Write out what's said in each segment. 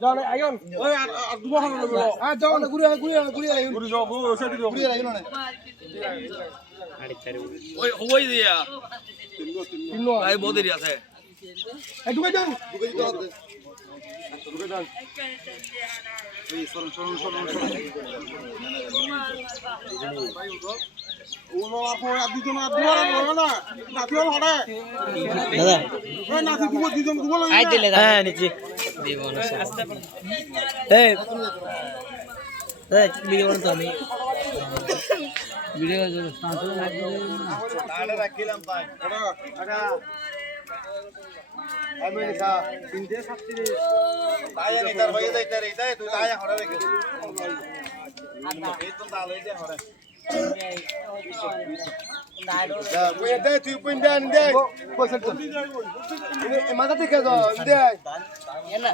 যাও আইগন ওই আর দুবো খান লগে হ্যাঁ যাও না ঘুরে আইগন ঘুরে যাও সেটি যাও ঘুরে আইগন না ওই ওই দিয়া তিন ভাই বহুত দেরি আছে এই ঢুকে যাও এই সরন ও আপো দুজন আর দুয়ার না নাতিও হড়ে দাদা ওই নাতি দুবো দুজন দুবো লই আই দিলে হ্যাঁ নিচে দিব না এই ভিডিও করতে আমি ভিডিও শান্ত লাগবে তাড়া রাখিলাম ভাই আটা আমেরিকা তিনটে সাতটি তাই আর ইতার হয়ে যাইতে রে তাই তুই তাই হড়া রেখে এই তো তালে দে হড়া ওই দে তুই পিন্ডান দে বসল তো এই মাথা থেকে দাও দে এনা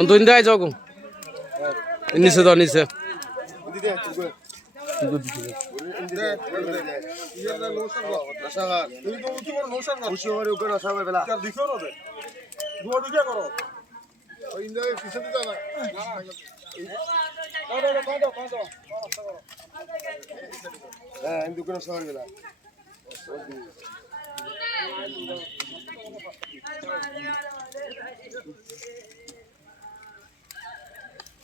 তুই দে যাও কো নিচে দাও নিচে দে ইয়ার লোশন নসাগার তুমি তো উঠি বড় নসাগার খুশি হরে উপরে নসাগার বেলা দিছো না দে দুয়া দুয়া করো ওই ইন্দা পিছে দিতা না দাও হ্যাঁ ইন্দু কোন নসাগার বেলা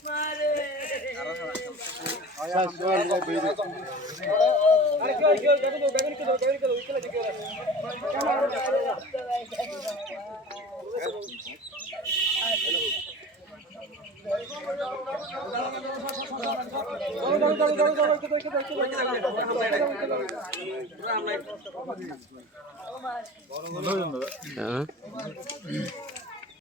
মারে আয়া সোয়াল রে বেরে আরে কি বেগুন কি দাও ইকলা কি করে হ্যাঁ